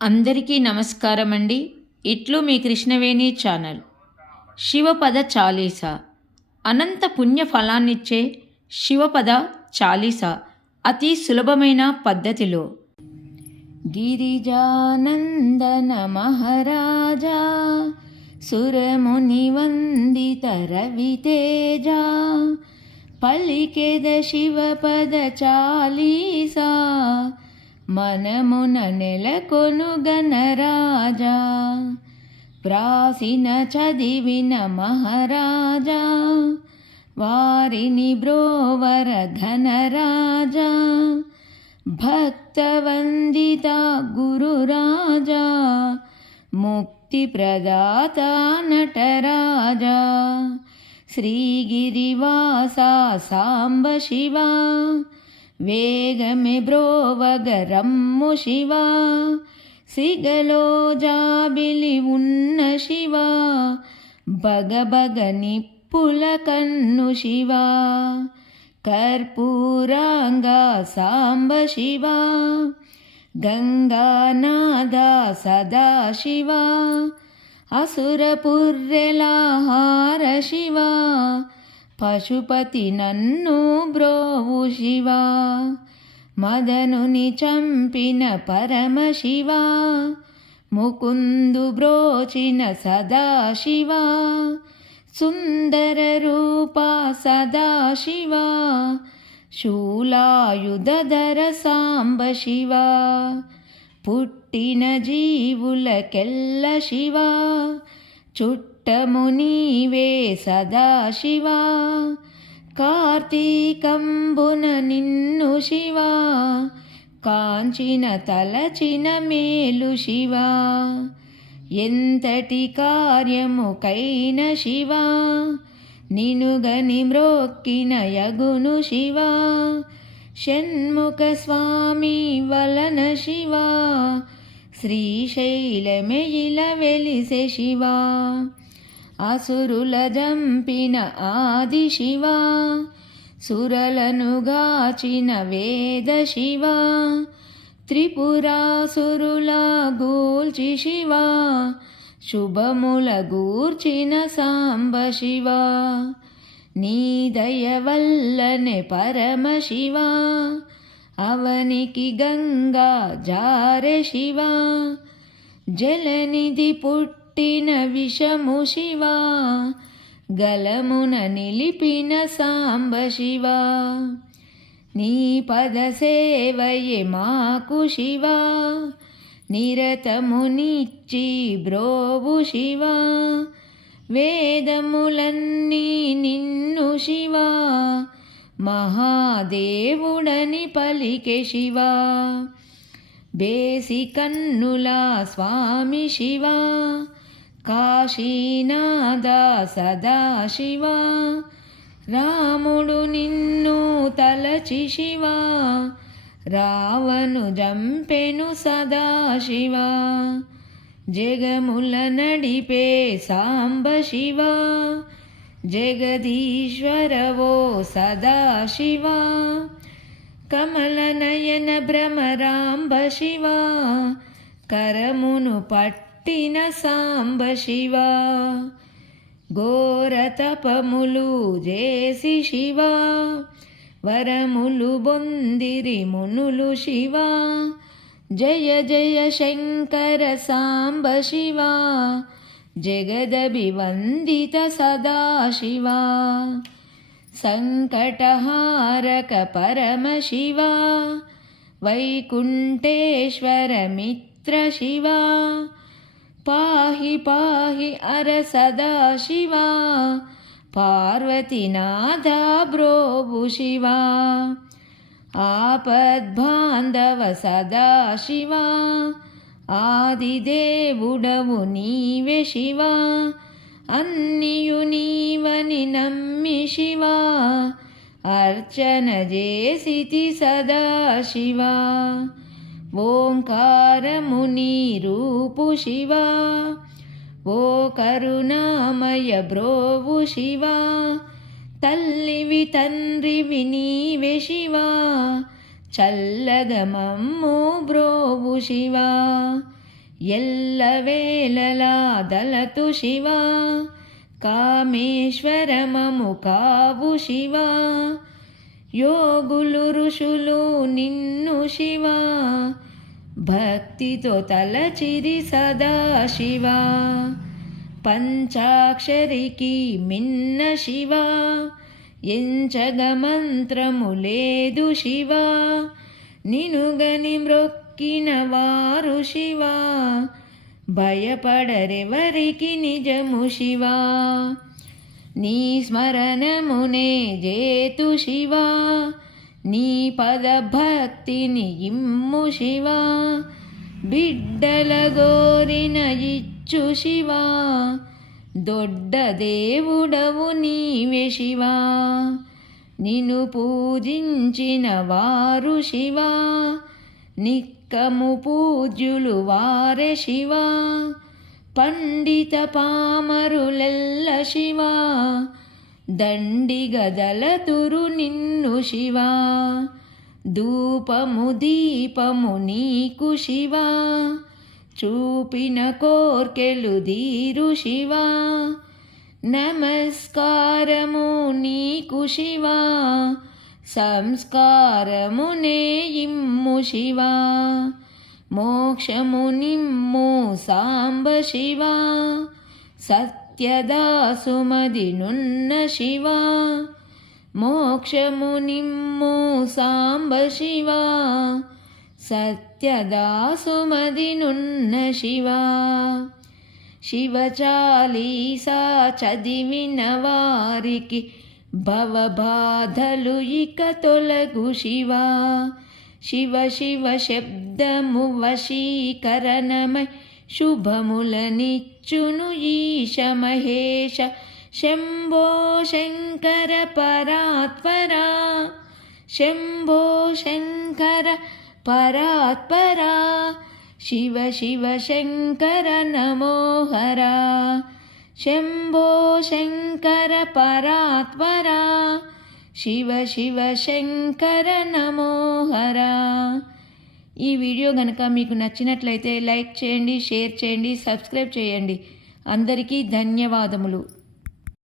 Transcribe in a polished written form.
అందరికీ నమస్కారం అండి. ఇట్లు మీ కృష్ణవేణి ఛానల్. శివపద చాలీస అనంత పుణ్య ఫలాన్నిచ్చే శివపద చాలీస అతి సులభమైన పద్ధతిలో. గిరిజానందన మహారాజా సురముని వందిత రవితేజ పలికెద శివపద చాలీసా మనమున నెలకొను గణరాజా వ్రాసిన చదివిన మహారాజా వారిని బ్రోవర ఘనరాజా భక్తవందిత గురురాజా ముక్తి ప్రదాత నటరాజా శ్రీగిరివాసా సాంబ శివా వేగమే బ్రోవగరమ్ము శివా సిగలో జాబిలి ఉన్న శివా బగబగ నిప్పుల కన్ను శివా కర్పూరాంగా సాంబ శివా గంగానాద సదా శివా అసురపుర్రెలాహార శివా పశుపతి నన్ను బ్రోవు శివా మదనుని చంపిన పరమశివా ముకుందు బ్రోచిన సదాశివా సుందర రూపా సదాశివా శూలాయుధర సాంబ శివా పుట్టిన జీవులకెల్ల శివా చుట్టము నీవే సదాశివా కార్తీకంబున నిన్ను శివా కాంచిన తలచిన మేలు శివా ఎంతటి కార్యముకైన శివా నినుగని మ్రోక్కిన యగును శివా షణ్ముఖ స్వామి వలన శివా శ్రీశైలమెయిల వెలిసె శివా అసురుల జంపిన ఆది శివా సురలను గాచిన వేద శివా త్రిపురాసురుల గూల్చి శివా శుభముల గూర్చిన సాంబ శివా నీ దయ వల్లనే పరమ శివా అవనికి గంగా జారె శివా జలనిధి పుట్టిన విషము శివా గలమున నిలిపిన సాంబ శివా నీ పద సేవయే మాకు శివా నిరతమునిచ్చి బ్రోవు శివా వేదములన్నీ నిన్ను శివా మహాదేవుడని పలికె శివా బేసి కన్నుల స్వామి శివా కాశీనాథ సదా శివా రాముడు నిన్ను తలచి శివా రావణు జంపెను సదా శివా జగముల నడిపే సాంబ శివా జగదీశ్వరవో సదా శివా కమల నయన భ్రమరాంబ శివా కరమును పట్టిన సాంబ శివా ఘోర తపములు చేసి శివా వరములు బొందిరి మునులు శివా జయ జయ శంకర సాంబ శివా జగదభివందిత సదా శివా సంకటహారక పరమ శివా వైకుంఠేశ్వర మిత్ర శివా పాహి పాహి అర సదా శివా పార్వతీనాథ బ్రోవు శివా ఆపద్బాంధవ సదా శివా ఆదిదేవుడవు నీవే శివా అన్నియు నీవని నమ్మి శివా అర్చన చేసితి సదా శివా ఓంకారముని రూపు శివా ఓ కరుణామయ బ్రోవు శివా తల్లివి తండ్రివి నీవే శివా చల్లగమమ్ము బ్రోవు శివా ఎల్లవేళలా దలతు శివా కామేశ్వరమము కావు శివా యోగులు ఋషులు నిన్ను శివా భక్తితో తలచిరి సదా శివా పంచాక్షరికి మిన్న శివా ఎంచగ మంత్రము లేదు శివా నినుగని మ్రొక్కిన వారు శివా భయపడరెవరికి నిజము శివా నీ స్మరణమునే జేతు శివా నీ పద భక్తిని ఇమ్ము శివా బిడ్డల గోరిన ఇచ్చు శివా దొడ్డ దేవుడవు నీవే శివా నిన్ను పూజించిన వారు శివా నిక్కము పూజ్యులు వారే శివా పండిత పామరులెల్ల శివా దండిగదలతురు నిన్ను శివా ధూపము దీపము నీకు శివా చూపిన కోర్కెలు దీరు శివా నమస్కారము నీకు శివా సంస్కారమునే ఇమ్ము శివా మోక్షము నిమ్ము సాంబ శివా సత్యదాసుమది నున్న శివా మోక్షము నిమ్ము సాంబ శివా సత్యదాసుమది నున్న శివా శివచాలీసా చదివిన వారికి భవబాధలు ఇక తొలగు శివా శివ శివ శబ్దము వశీకరణమై శుభములనిచ్చును ఈశ మహేశ శంభో శంకర పరాత్పరా శంభో శంకర పరాత్పరా శివ శివ శంకర నమోహరా శంభో శంకర పరాత్పరా శివ శివ శంకర నమోహరా. ఈ వీడియో కనుక మీకు నచ్చినట్లయితే లైక్ చేయండి, షేర్ చేయండి, సబ్స్క్రైబ్ చేయండి. అందరికీ ధన్యవాదములు.